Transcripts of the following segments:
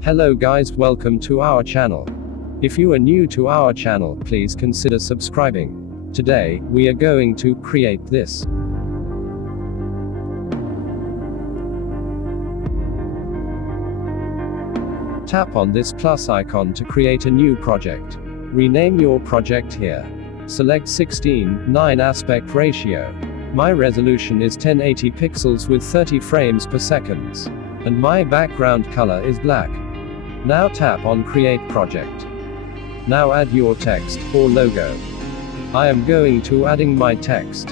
Hello guys, welcome to our channel. If you are new to our channel, please consider subscribing. Today, we are going to create this. Tap on this plus icon to create a new project. Rename your project here. Select 16:9 aspect ratio. My resolution is 1080 pixels with 30 frames per second. And my background color is black. Now tap on Create Project. Now add your text, or logo. I am going to adding my text.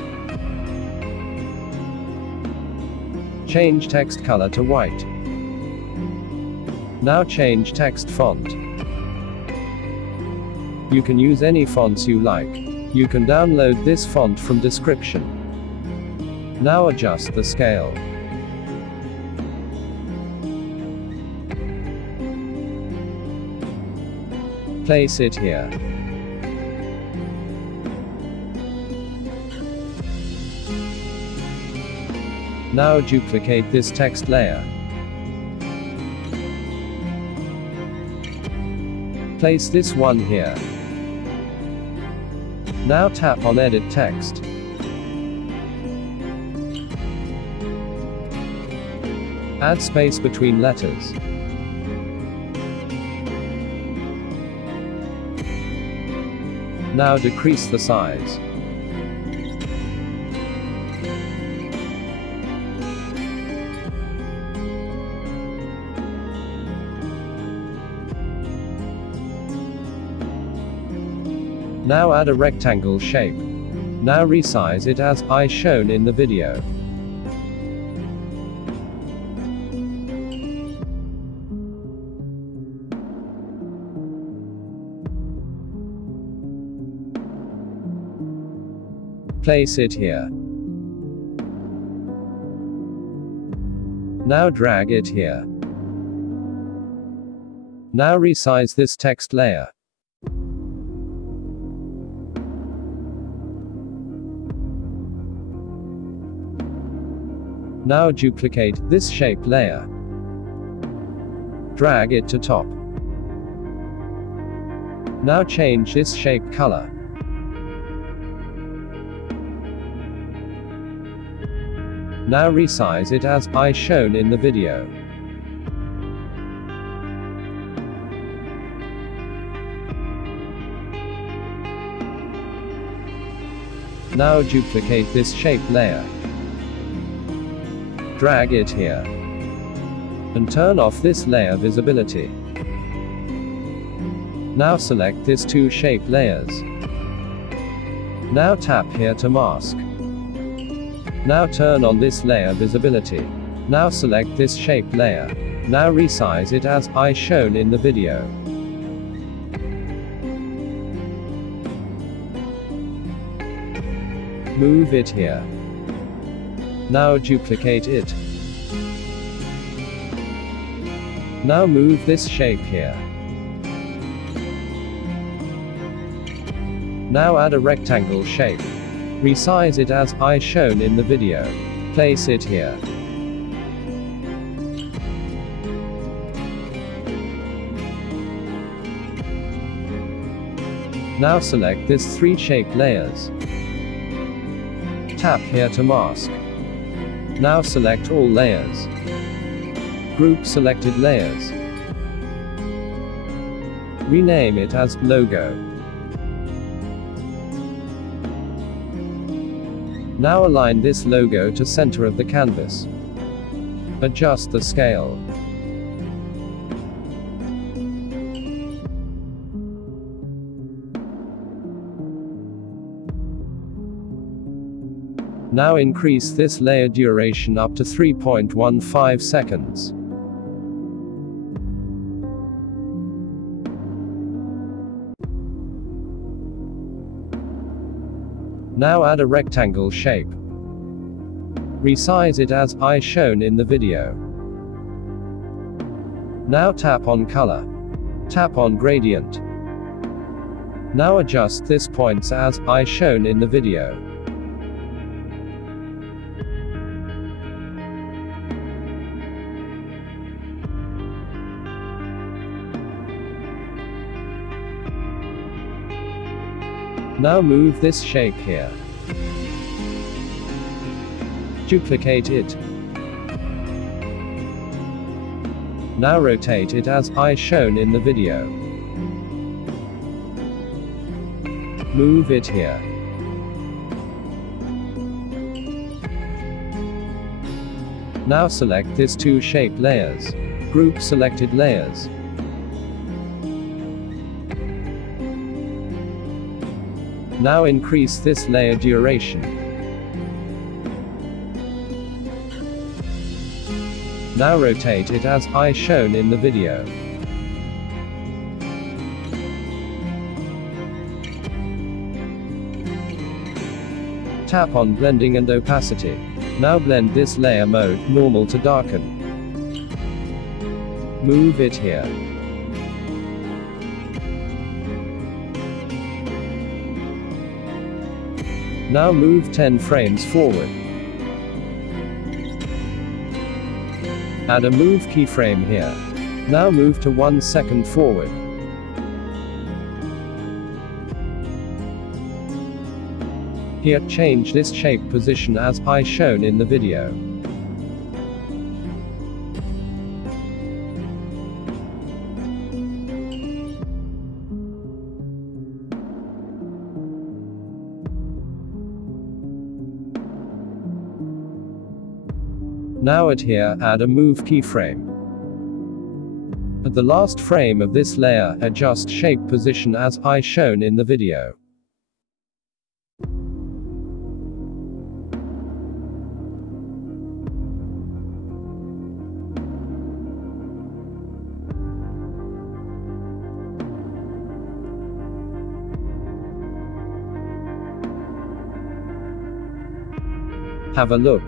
Change text color to white. Now change text font. You can use any fonts you like. You can download this font from description. Now adjust the scale. Place it here. Now duplicate this text layer. Place this one here. Now tap on Edit Text. Add space between letters. Now decrease the size. Now add a rectangle shape. Now resize it as I shown in the video. Place it here. Now drag it here. Now resize this text layer. Now duplicate this shape layer. Drag it to top. Now change this shape color. Now resize it as I shown in the video. Now duplicate this shape layer. Drag it here. And turn off this layer visibility. Now select these two shape layers. Now tap here to mask. Now turn on this layer visibility. Now select this shape layer. Now resize it as I shown in the video. Move it here. Now duplicate it. Now move this shape here. Now add a rectangle shape. Resize it as I shown in the video. Place it here. Now select these three shape layers. Tap here to mask. Now select all layers. Group selected layers. Rename it as logo. Now align this logo to center of the canvas. Adjust the scale. Now increase this layer duration up to 3.15 seconds. Now add a rectangle shape. Resize it as I shown in the video. Now tap on color. Tap on gradient. Now adjust this points as I shown in the video. Now move this shape here. Duplicate it. Now rotate it as shown in the video. Move it here. Now select these two shape layers. Group selected layers. Now increase this layer duration. Now rotate it as shown in the video. Tap on blending and opacity. Now blend this layer mode, normal to darken. Move it here. Now move 10 frames forward. Add a move keyframe here. Now move to 1 second forward. Here, change this shape position as shown in the video. Now at here, add a move keyframe. At the last frame of this layer, adjust shape position as shown in the video. Have a look.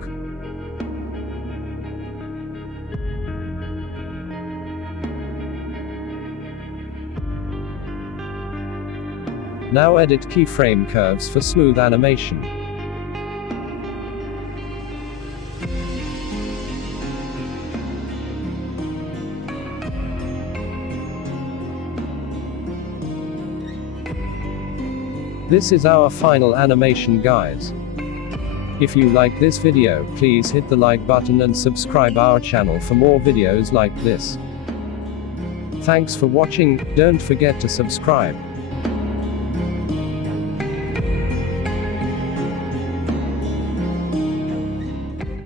Now edit keyframe curves for smooth animation. This is our final animation, guys. If you like this video, please hit the like button and subscribe our channel for more videos like this. Thanks for watching, don't forget to subscribe.